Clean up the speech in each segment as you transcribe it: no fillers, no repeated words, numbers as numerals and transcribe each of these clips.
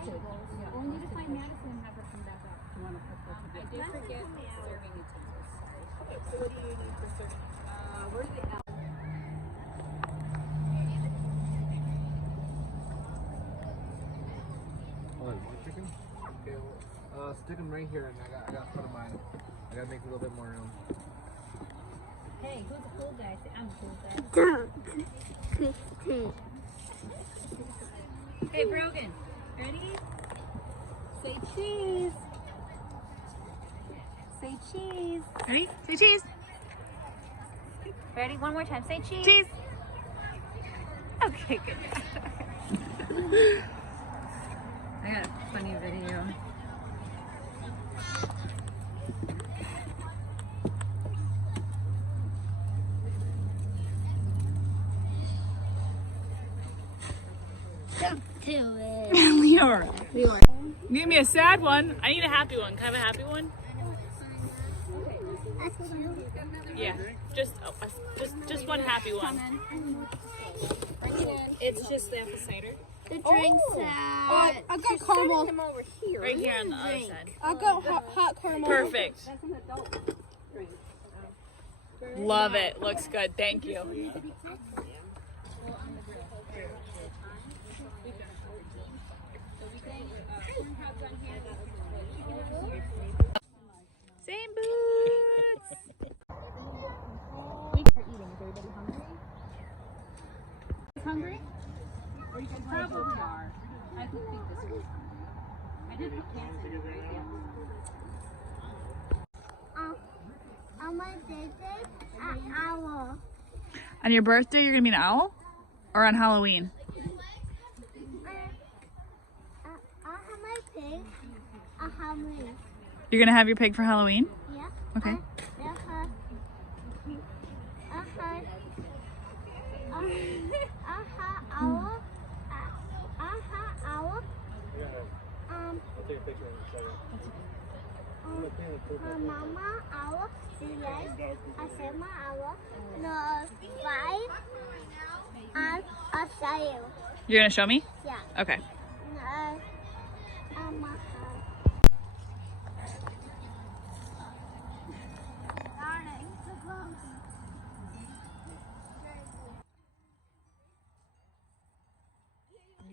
Well, we need to find Madison and have her come back up. You want to put this? I did forget serving utensils. Sorry. Okay, so what do you need for serving? Where did the More chicken? Okay, well, stick them right here, and I got to put them on. I got to make a little bit more room. Hey, who's a cool guy? Say, I'm a cool guy. Hey, Brogan. Ready? Say cheese. Say cheese. Ready? Say cheese. Ready? One more time. Say cheese. Cheese. Okay, good. I got a funny video. Leora. Give me a sad one. I need a happy one. Can I have a happy one? Yeah, just one happy one. It's just the apple cider. The drink's I got caramel. Him over here. Right here on the other side. I got hot caramel. Perfect. That's an adult drink. Love it. Looks good. Thank you. Same boots. We are eating. Is everybody hungry? Hungry? Or you guys probably are. I think this is. I did put cans in right there. On my birthday, an owl. On your birthday, you're gonna be an owl, or on Halloween? I'll have my pig. I'll have me. You're gonna have your pig for Halloween? Yeah. Okay. Owl. Owl. I'll take a picture in a second. Mama owl. She likes. I said my owl. No, 5. And I'll show you. You're gonna show me? Yeah. Okay.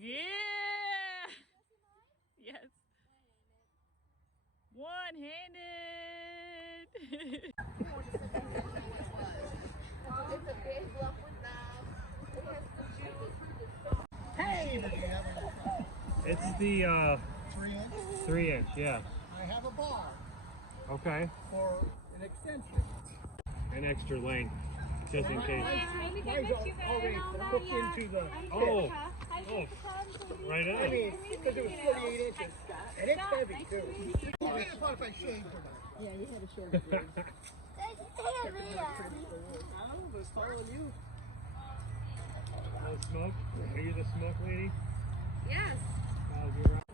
Yeah. Yes. One-handed. It's the 3-inch, yeah. I have a bar Okay. for an extension. An extra length, just in case. Mine's already hooked into the Oh, right I on. mean, because it was 48 inches. And it's heavy, too. Well, I just thought if I shaved or not. Yeah, you had a short I don't know, but it's following you. No smoke? Are you the smoke lady? Yes. You're right.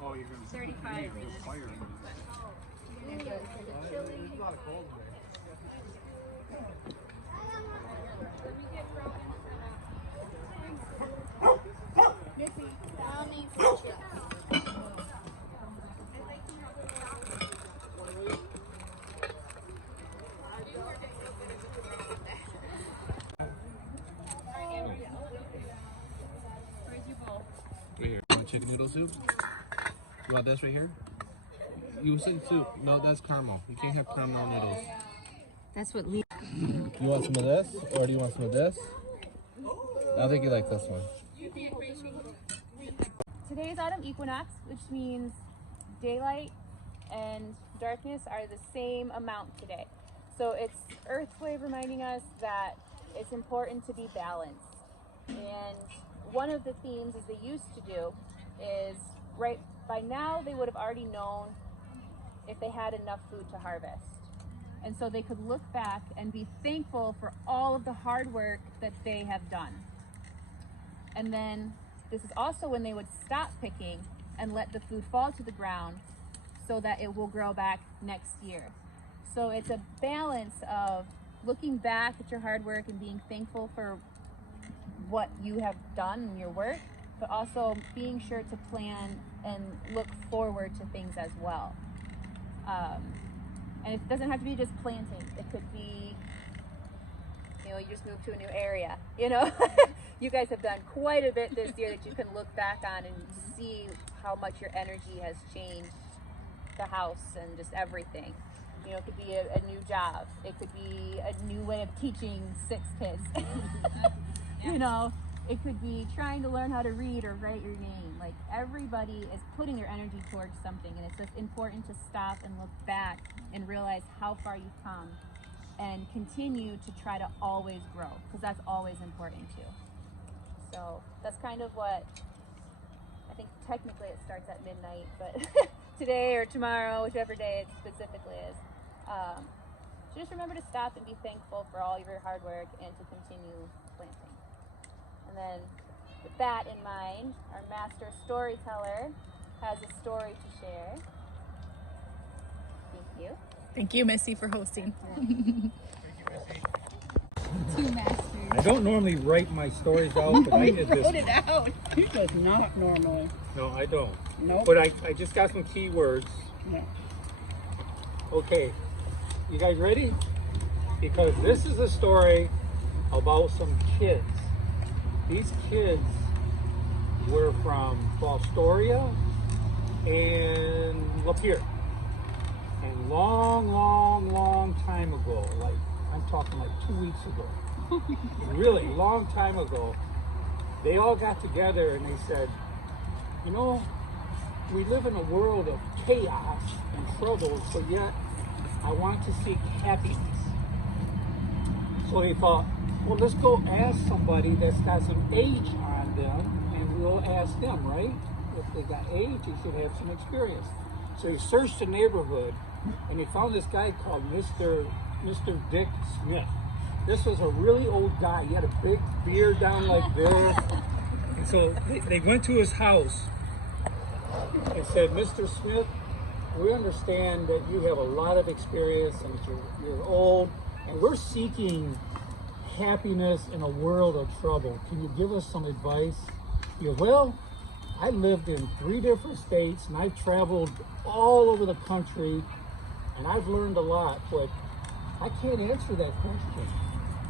Oh, you're going to 35. fire. There's a lot of cold today. Right here. You want chicken noodle soup? You want this right here? You said soup. No, that's caramel. You can't have caramel noodles. That's what Lee. You want some of this, or do you want some of this? I think you like this one. Today's autumn equinox, which means daylight and darkness are the same amount today. So it's Earth's way of reminding us that it's important to be balanced. And one of the themes, as they used to do, is right by now they would have already known if they had enough food to harvest. And so they could look back and be thankful for all of the hard work that they have done. And then this is also when they would stop picking and let the food fall to the ground so that it will grow back next year. So it's a balance of looking back at your hard work and being thankful for what you have done in your work, but also being sure to plan and look forward to things as well. And it doesn't have to be just planting. It could be, you know, you just moved to a new area, you know. You guys have done quite a bit this year that you can look back on and see how much your energy has changed the house and just everything. You know, it could be a new job. It could be a new way of teaching 6 kids. You know, it could be trying to learn how to read or write your name. Like, everybody is putting their energy towards something, and it's just important to stop and look back and realize how far you've come and continue to try to always grow, because that's always important too. So that's kind of what I think. Technically it starts at midnight, but today or tomorrow, whichever day it specifically is, so just remember to stop and be thankful for all of your hard work and to continue planting. And then with that in mind, our master storyteller has a story to share. Thank you. Thank you, Missy, for hosting. Two masters. I don't normally write my stories out, but I did this. Put it out. He does not normally. No, I don't. Nope. But I just got some key words. No. Okay, you guys ready? Because this is a story about some kids. These kids were from Fostoria and Lapeer. And long time ago, like I'm talking like 2 weeks ago, really long time ago, they all got together and they said, you know, we live in a world of chaos and trouble, but yet I want to seek happiness. So they thought, well, let's go ask somebody that's got some age on them, and we'll ask them, right? If they got age, they should have some experience. So they searched the neighborhood, and they found this guy called Mr. Dick Smith. This was a really old guy. He had a big beard down like this. And so they went to his house and said, Mr. Smith, we understand that you have a lot of experience and you're old, and we're seeking happiness in a world of trouble. Can you give us some advice? He goes, well, I lived in 3 different states and I've traveled all over the country and I've learned a lot, but I can't answer that question.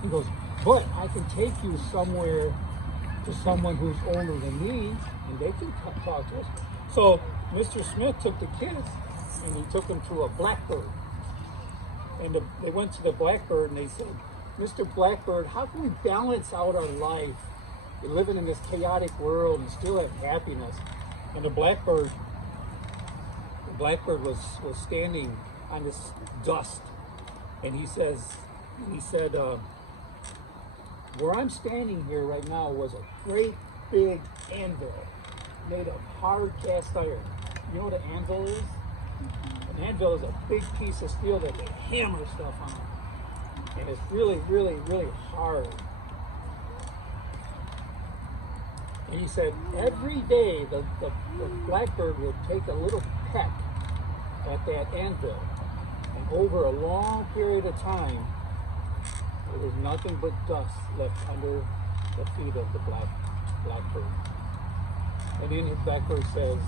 He goes, but I can take you somewhere to someone who's older than me and they can talk to us. So Mr. Smith took the kids and he took them to a blackbird. And they went to the blackbird and they said, Mr. Blackbird, how can we balance out our life? We're living in this chaotic world and still have happiness. And the blackbird was standing on this dust. And he said, where I'm standing here right now was a great big anvil made of hard cast iron. You know what an anvil is? An anvil is a big piece of steel that they hammer stuff on. And it's really hard. And he said every day the blackbird would take a little peck at that anvil. And over a long period of time, there was nothing but dust left under the feet of the blackbird. And then the blackbird says,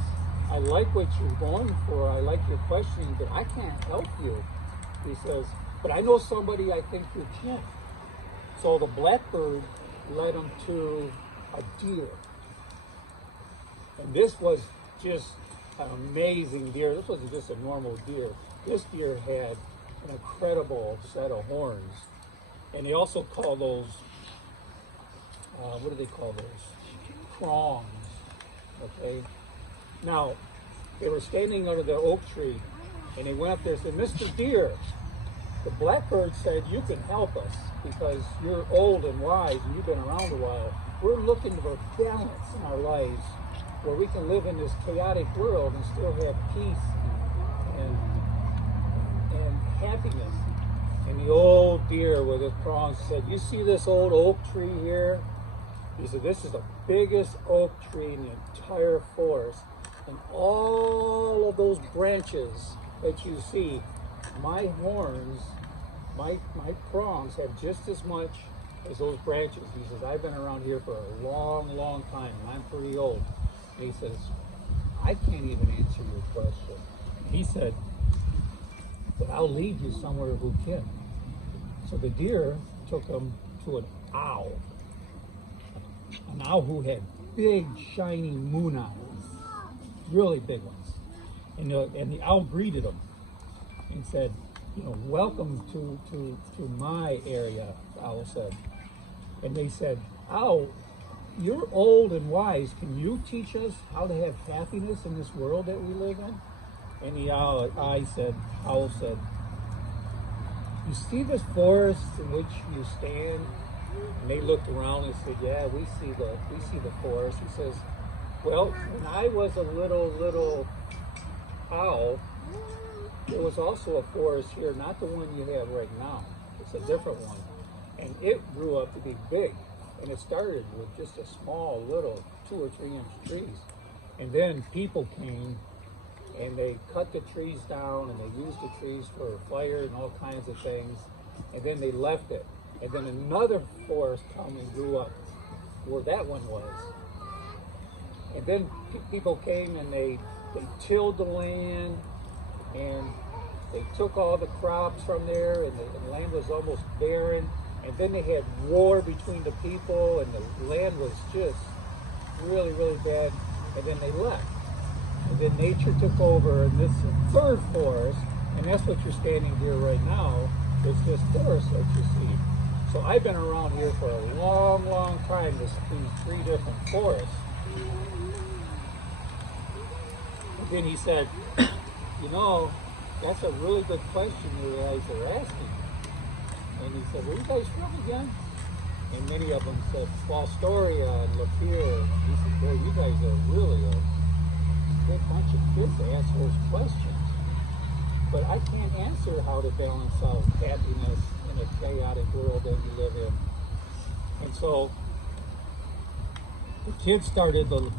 I like what you're going for, I like your questioning, but I can't help you. He says, but I know somebody I think you can. So the blackbird led him to a deer. And this was just an amazing deer. This wasn't just a normal deer. This deer had an incredible set of horns. And they also call those, what do they call those? Prongs, okay? Now, they were standing under the oak tree, and they went up there and said, Mr. Deer, the blackbird said, you can help us because you're old and wise and you've been around a while. We're looking for balance in our lives where we can live in this chaotic world and still have peace and happiness. And the old deer with his prongs said, you see this old oak tree here? He said, this is the biggest oak tree in the entire forest. And all of those branches that you see, my horns, my prongs have just as much as those branches. He says, I've been around here for a long, long time, and I'm pretty old. And he says, I can't even answer your question. He said, but I'll lead you somewhere who can. So the deer took him to an owl who had big, shiny moon eyes, really big ones. And the owl greeted him and said, welcome to my area, the owl said. And they said, Owl, you're old and wise. Can you teach us how to have happiness in this world that we live in? And the owl said, you see this forest in which you stand? And they looked around and said, yeah, we see the forest. He says, well, when I was a little owl, there was also a forest here, not the one you have right now. It's a different one. And it grew up to be big. And it started with just a small little 2 or 3 inch trees. And then people came and they cut the trees down and they used the trees for fire and all kinds of things. And then they left it. And then another forest came and grew up where that one was. And then people came and they tilled the land and they took all the crops from there, and the land was almost barren. And then they had war between the people, and the land was just really, really bad. And then they left. And then nature took over, and this third forest, and that's what you're standing here right now, is this forest that you see. So I've been around here for a long, long time, these 3 different forests. And then he said, that's a really good question you guys are asking. And he said, where are you guys from again? And many of them said, Fall Storia and Lapeer. He said, boy, you guys are really a good bunch of kids to ask those questions. But I can't answer how to balance out happiness in a chaotic world that we live in. And so the kids started to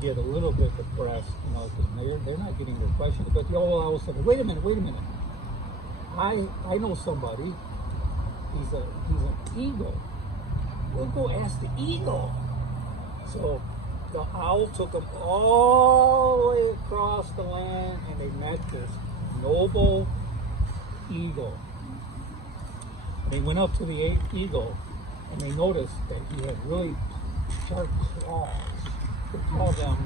get a little bit depressed, because they're not getting their questions. But the old owl said, wait a minute. I know somebody. He's an eagle. We'll go ask the eagle. So the owl took them all the way across the land, and they met this noble eagle. And they went up to the eagle, and they noticed that he had really sharp claws. They call them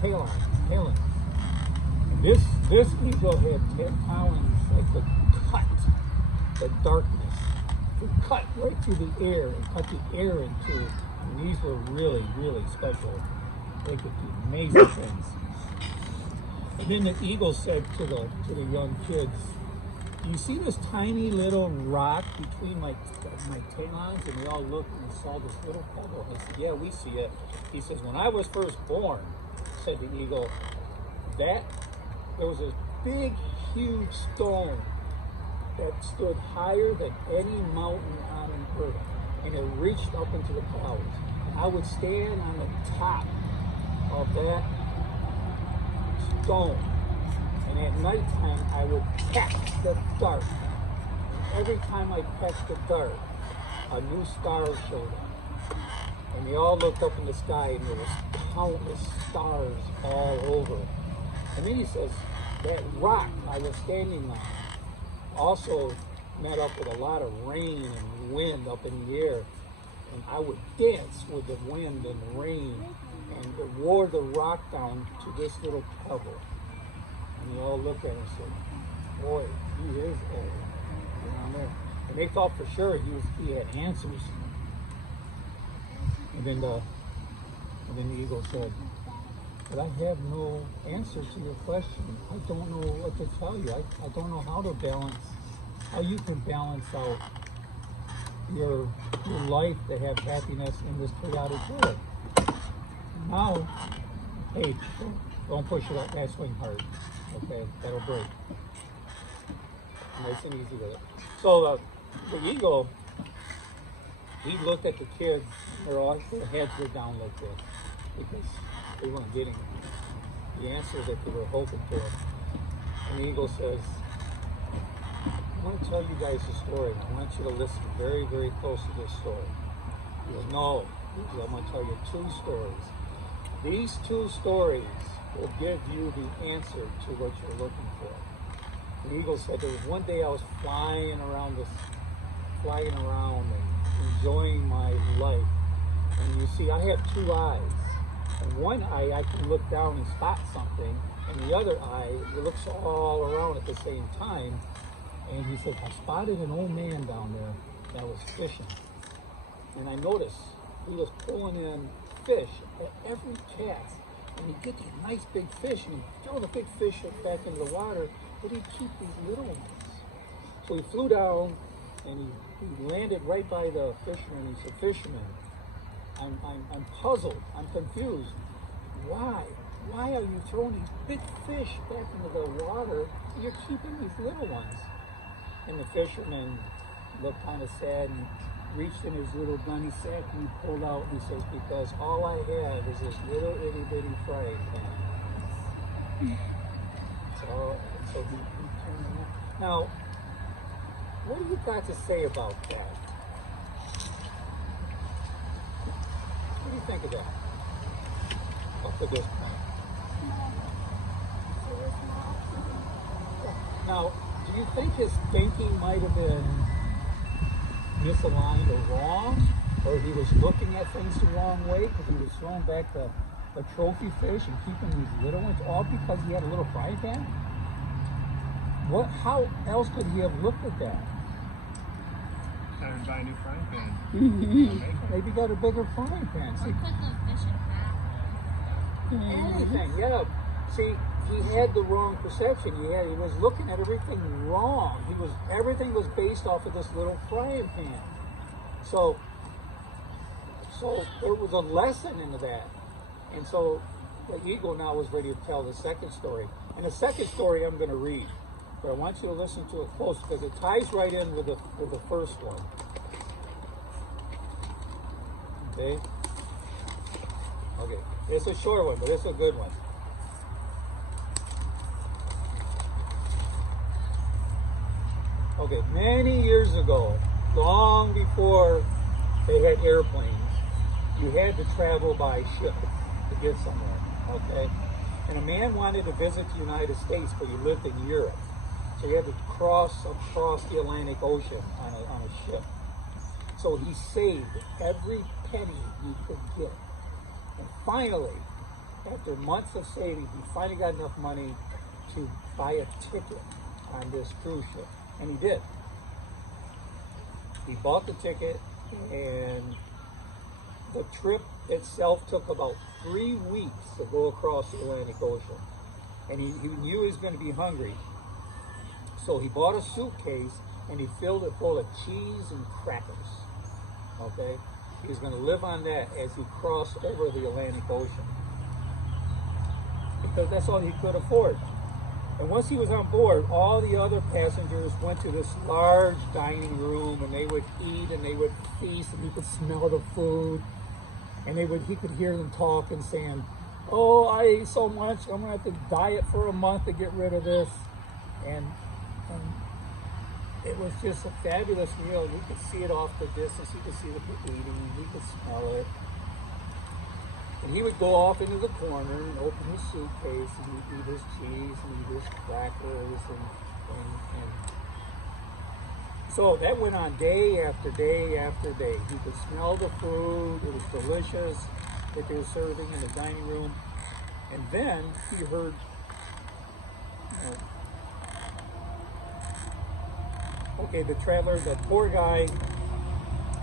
talons. And this eagle had talons that could cut the darkness, could cut right through the air and cut the air in two. And these were really, really special. They could do amazing things. And then the eagle said to the young kids, you see this tiny little rock between my talons? And we all looked and saw this little pebble. They said, yeah, we see it. He says, when I was first born, said the eagle, there was a big, huge stone that stood higher than any mountain on earth. And it reached up into the clouds. I would stand on the top of that stone. And at nighttime, I would peck the dart. And every time I pecked the dart, a new star showed up. And they all looked up in the sky, and there was countless stars all over. And then he says, that rock I was standing on also met up with a lot of rain and wind up in the air. And I would dance with the wind and the rain and it wore the rock down to this little pebble. And they all looked at him and said, boy, he is old. And they thought for sure he had answers. And then the eagle said, but I have no answer to your question. I don't know what to tell you. I don't know how you can balance out your life to have happiness in this chaotic world. Now, hey, don't push that swing hard. Okay, that'll break. Nice and easy with it. So the eagle he looked at the kids, their heads were down like this because they weren't getting the answer that they were hoping for. And the eagle says, I want to tell you guys a story. I want you to listen very, very close to this story. He goes, no. He goes, I'm going to tell you 2 stories. These 2 stories will give you the answer to what you're looking for. The eagle said, there was one day I was flying around and enjoying my life. And you see, I have 2 eyes. And one eye I can look down and spot something, and the other eye, it looks all around at the same time. And he said, I spotted an old man down there that was fishing. And I noticed he was pulling in fish at every cast. And he'd get these nice big fish, and he'd throw the big fish back into the water, but he'd keep these little ones. So he flew down, and he landed right by the fisherman. He said, fisherman, I'm puzzled. I'm confused. Why? Why are you throwing these big fish back into the water? You're keeping these little ones. And the fisherman looked kind of sad and reached in his little gunny sack and he pulled out and he says, because all I have is this little itty bitty frying pan. So he turned around. Now, what do you got to say about that? What do you think of that? Up to this point. Now, do you think his thinking might have been misaligned or wrong? Or he was looking at things the wrong way because he was throwing back the trophy fish and keeping these little ones, all because he had a little frying pan? How else could he have looked at that? Time to buy a new frying pan. Maybe got a bigger frying pan. See, Put the fish in half. anything, yeah. See, he had the wrong perception. He was looking at everything wrong. Everything was based off of this little frying pan. So there was a lesson into that. And so the eagle now was ready to tell the second story. And the second story I'm going to read. But I want you to listen to it close because it ties right in with the first one. Okay? Okay. It's a short one, but it's a good one. Okay, many years ago, long before they had airplanes, you had to travel by ship to get somewhere, okay? And a man wanted to visit the United States, but he lived in Europe. So he had to cross across the Atlantic Ocean on a ship. So he saved every penny he could get. And finally, after months of saving, he finally got enough money to buy a ticket on this cruise ship. And he did. He bought the ticket, and the trip itself took about 3 weeks to go across the Atlantic Ocean. And he knew he was going to be hungry. So he bought a suitcase, and he filled it full of cheese and crackers. Okay? He was going to live on that as he crossed over the Atlantic Ocean. Because that's all he could afford. And once he was on board, all the other passengers went to this large dining room, and they would eat and they would feast, and he could smell the food, and he could hear them talking, saying, "Oh, I ate so much, I'm gonna have to diet for a month to get rid of this." And it was just a fabulous meal. You could see it off the distance. You could see the people eating, and you could smell it. And he would go off into the corner and open his suitcase, and he'd eat his cheese and eat his crackers. And so that went on day after day after day. He could smell the food. It was delicious that they were serving in the dining room. And then he heard, okay, the traveler, that poor guy,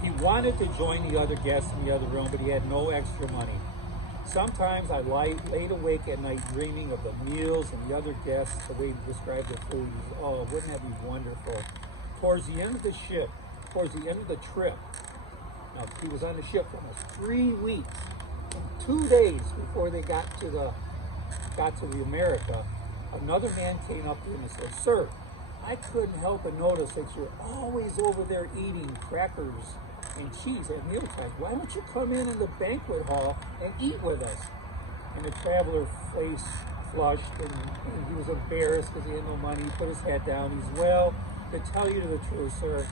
he wanted to join the other guests in the other room, but he had no extra money. Sometimes I laid awake at night dreaming of the meals and the other guests, the way he described the food. Oh, wouldn't that be wonderful? Towards the end of the trip, now he was on the ship for almost 3 weeks. And 2 days before they got to the America, another man came up to him and said, "Sir, I couldn't help but notice that you're always over there eating crackers and cheese at mealtime. Why don't you come in the banquet hall and eat with us? And the traveler face flushed, and he was embarrassed because he had no money. He put his hat down. He's, well, to tell you the truth, sir,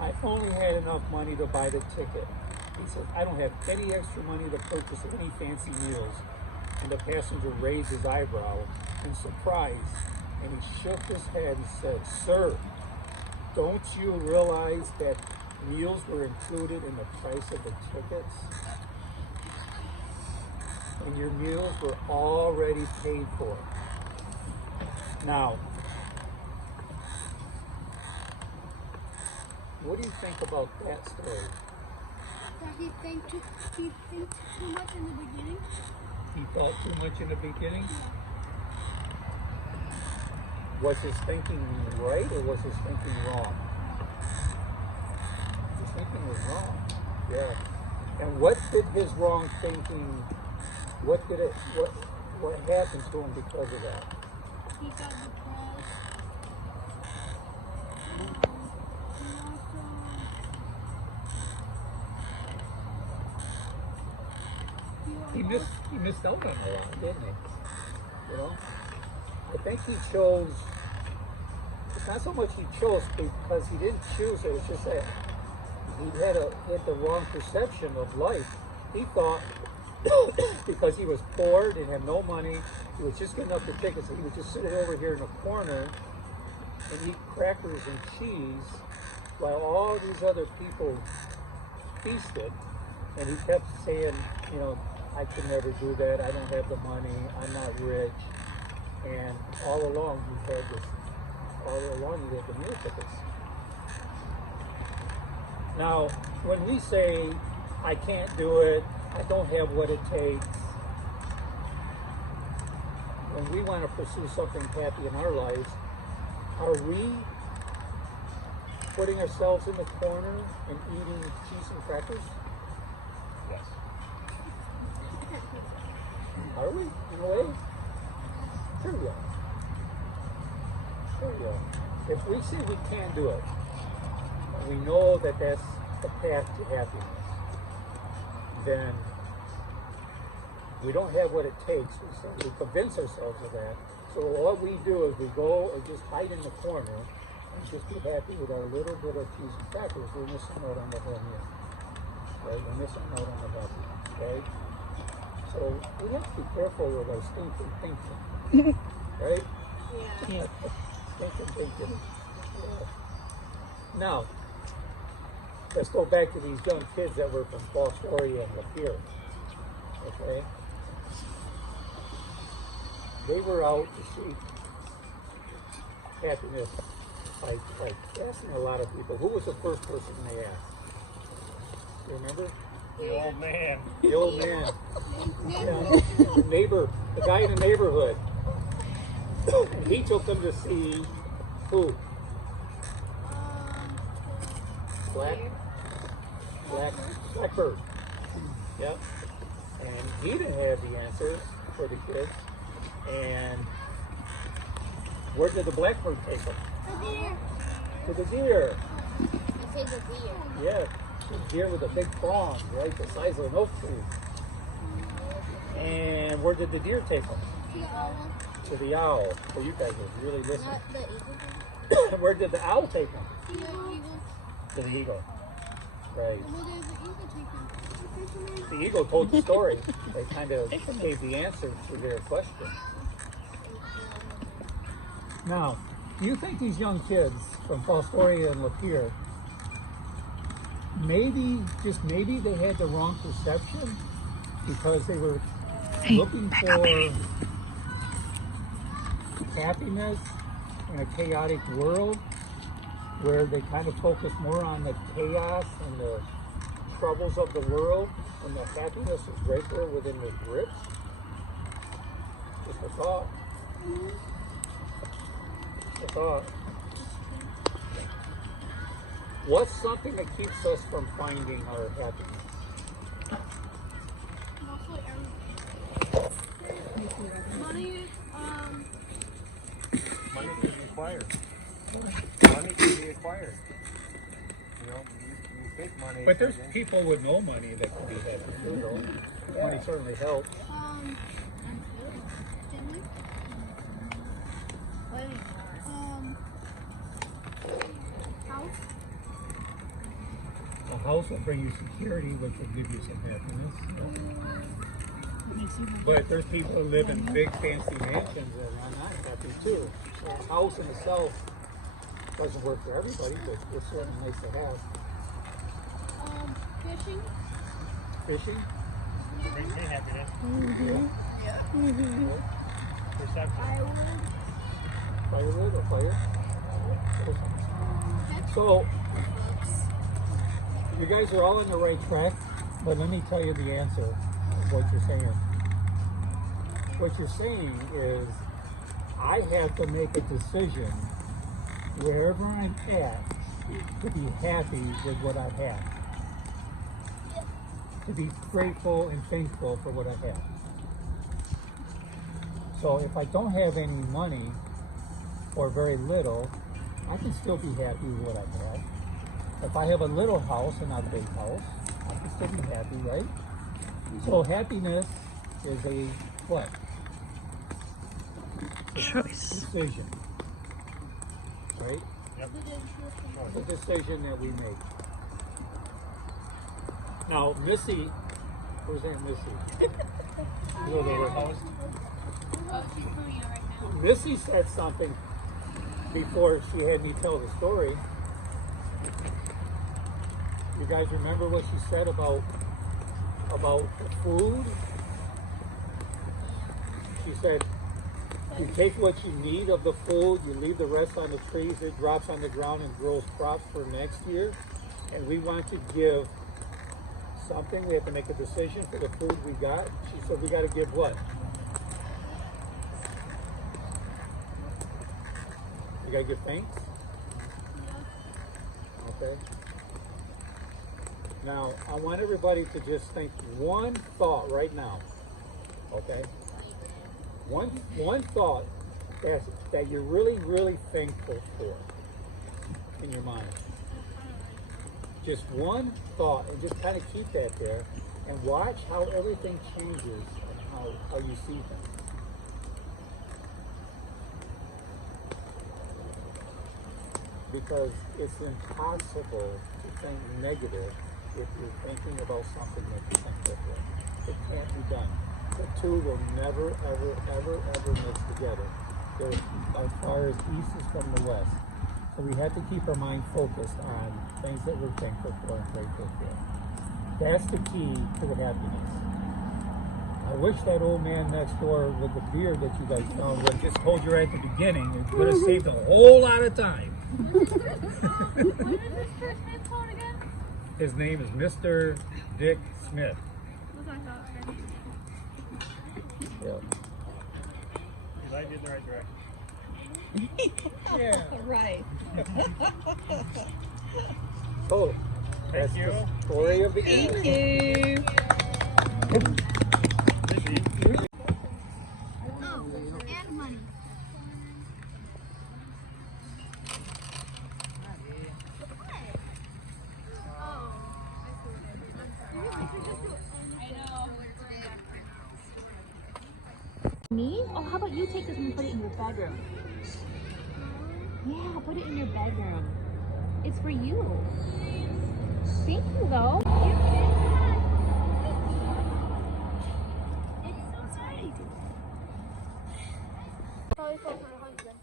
I only had enough money to buy the ticket. He said, I don't have any extra money to purchase any fancy meals. And the passenger raised his eyebrow in surprise, and he shook his head and said, sir, don't you realize that meals were included in the price of the tickets? And your meals were already paid for. Now, what do you think about that story? That he thinks too much in the beginning. He thought too much in the beginning? Was his thinking right or was his thinking wrong? His thinking was wrong. Yeah. And what did his wrong thinking, what happened to him because of that? He got depressed. He missed out on a lot, didn't he? You know? I think he chose, it's not so much he chose because he didn't choose it, it's just that he had the wrong perception of life. He thought because he was poor, didn't have no money, he was just getting up the tickets, he would just sit over here in a corner and eat crackers and cheese while all these other people feasted. And he kept saying, you know, I could never do that, I don't have the money, I'm not rich. And all along he had the meal tickets. Now, when we say, I can't do it, I don't have what it takes, when we want to pursue something happy in our lives, are we putting ourselves in the corner and eating cheese and crackers? Yes. Are we, in a way? Sure we are. Sure we are. If we say we can't do it, and we know that that's the path to happiness, then we don't have what it takes. We convince ourselves of that. So what we do is we go and just hide in the corner and just be happy with our little bit of cheese and crackers. We're missing out on the whole meal. Right? We're missing out on the happiness. Okay? So we have to be careful with our stinking thinking. Right? Yeah. Stinking thinking. Yeah. Now, let's go back to these young kids that were from Fall Solstice and Lapeer. Okay? They were out to seek happiness by asking a lot of people. Who was the first person they asked? You remember? The old man. The old man. Yeah. The neighbor, the guy in the neighborhood. And he took them to see who? Blackbird. Yep. And he didn't have the answer for the kids. And where did the blackbird take them? The deer. To the deer. You say the deer. Yeah. The deer with a big prong, right? The size of an oak tree. And where did the deer take them? The owl. To the owl. So you guys are really listening. Not the eagle. Where did the owl take them? The eagle. To the eagle. Right. Where did the eagle take them? The eagle told the story. They kind of gave the answer to their question. Now, do you think these young kids from Fall Solstice and Lapeer, maybe, just maybe they had the wrong perception because they were looking for happiness in a chaotic world where they kind of focus more on the chaos and the troubles of the world when the happiness is right there within their grips? Just a thought. Just a thought. What's something that keeps us from finding our happiness? Mostly everything. Money, Money can be acquired. Money can be acquired. You know, you Fake money. But there's people with no money that can do that too, though. Money certainly helps. House. A house will bring you security, which will give you some happiness. But there's people who live in big fancy mansions that are not happy too. So a house in itself doesn't work for everybody, but it's certainly nice to have. Fishing. Fishing? Brings me happiness. Perception. Firewood. Firewood or fire? So, you guys are all on the right track, but let me tell you the answer of what you're saying. What you're saying is, I have to make a decision wherever I'm at to be happy with what I have. To be grateful and thankful for what I have. So if I don't have any money or very little, I can still be happy with what I have. If I have a little house and not a big house, I can still be happy, right? So happipiness is a what? Choice. Decision. Right? Yep. It's a decision that we make. Now, Missy, where's Aunt Missy? You're the host. Oh, she's coming in right now. Missy said something before she had me tell the story. You guys remember what she said about the food? She said, you take what you need of the food, you leave the rest on the trees, it drops on the ground and grows crops for next year. And we want to give something, we have to make a decision for the food we got. She said we got to give what? You got to give thanks? Okay. Now, I want everybody to just think one thought right now. Okay? One thought that you're really, really thankful for in your mind. Just one thought, and just kind of keep that there, and watch how everything changes and how you see things. Because it's impossible to think negative if you're thinking about something that you think different. It can't be done. The two will never, ever, ever, ever mix together. They're as far as east is from the west. So we have to keep our mind focused on things that we're thankful for and grateful for. That's the key to the happiness. I wish that old man next door with the beard that you guys found would have just told you right at the beginning. It would have saved a whole lot of time. What is this first man's called again? His name is Mr. Dick Smith. What's that called? Yeah. He's like in the right direction. Yeah. Right. So, that's you. the story of the Thank evening. you. Oh, and money. Me? Oh, how about you take this and put it in your bedroom? Yeah, put it in your bedroom. It's for you. Thank you, though. Probably for her husband.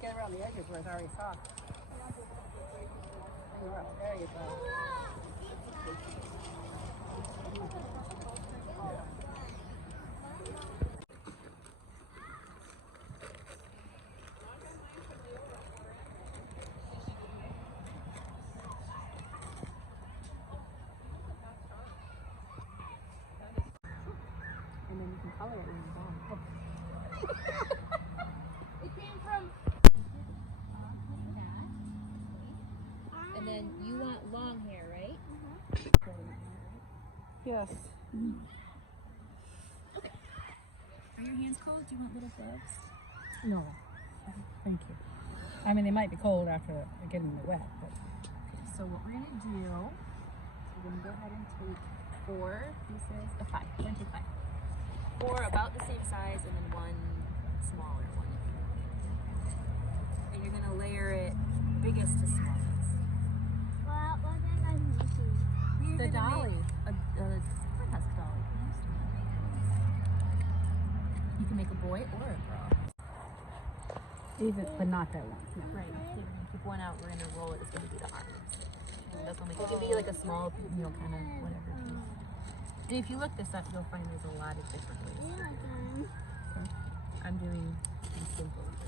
Get around the edges where it's already soft. There you go. And then you can color it when you're done. It came from. And then you want long hair, right? Yes. Are your hands cold? Do you want little gloves? No. Thank you. I mean, they might be cold after getting wet, but So what we're gonna do is we're gonna go ahead and take 4 pieces of 5. We're gonna take 5. 4 about the same size and then 1 smaller one. And you're gonna layer it biggest to smallest. What did I make? The dolly. A has a dolly. You can make a boy or a girl. even, but not that one. No. Right. Keep one out. We're gonna roll it. It's gonna be the arms. That's what it can be like a small, you know, kind of whatever piece. And if you look this up, you'll find there's a lot of different ways to do it. I'm doing these simple ways.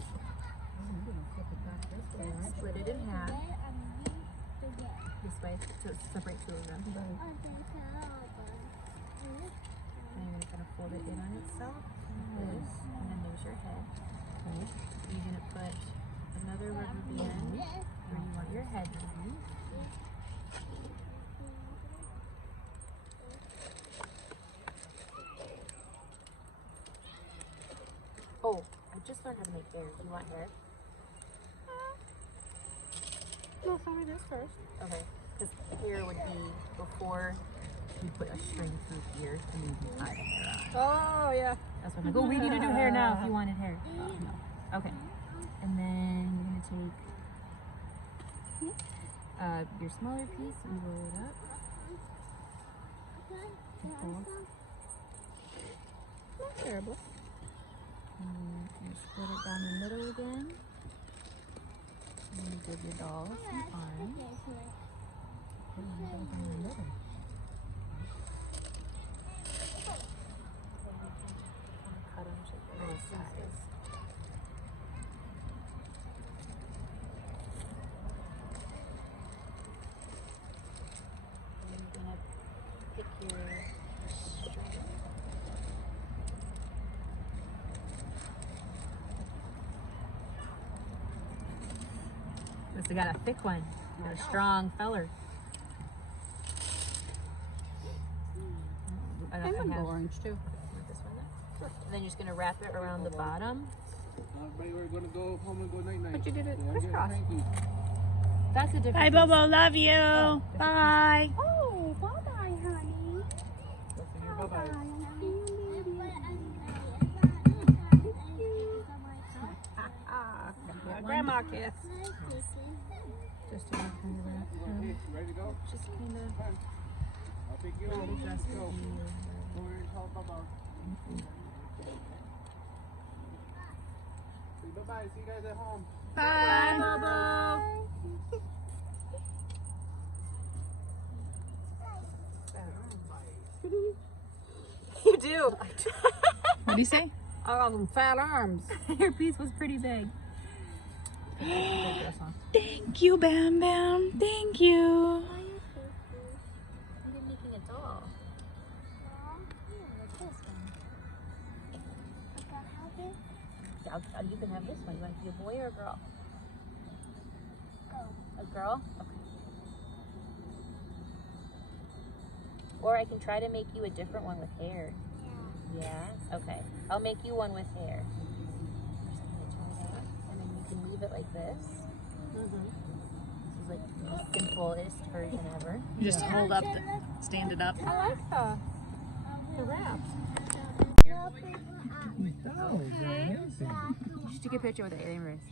Split it in half this way to separate 2 of them. And you're gonna kind of fold it in on itself, like this, and then there's your head. Okay. You're gonna put another rubber band where you want your head to be. Oh, I just learned how to make hair. Do you want hair? No, tell me this first. Okay, because hair would be before you put a string through here and then you tie the hair on. Oh, yeah. That's what I'm like, oh, we need to do hair now if you wanted hair. No. Okay. And then you're going to take your smaller piece and roll it up. And fold. Not terrible. And you split it down the middle again. And you give your doll some arms. Put it down the middle. Cut them to the little size. And you're gonna pick your string. Must have got a thick one. Got a strong feller. I want orange too. This one then? And then you're just gonna wrap it around the bottom. Everybody, we're gonna go home and go night-night. But you did it Yeah, crisscross. That's a different Bye, piece. Bobo. Love you. Bye. Oh, bye-bye, honey. Bye-bye. Grandma kiss. Just to kind of wrap Okay, ready to go? just kind of I'll take you home. adjust it. Go. Go here and tell Baba. Say bye-bye. See you guys at home. Bye, Bobo. You do. What do you say? I got some fat arms. Your piece was pretty big. Thank you, Bam Bam. Thank you. You're making a doll. You can have this one. You want to be a boy or a girl? A girl? Okay. Or I can try to make you a different one with hair. Yeah? Okay. I'll make you one with hair. And then you can leave it like this. This is like the simplest version ever. You just hold up, stand it up. I like the wraps. You should take a picture with the alien wrist.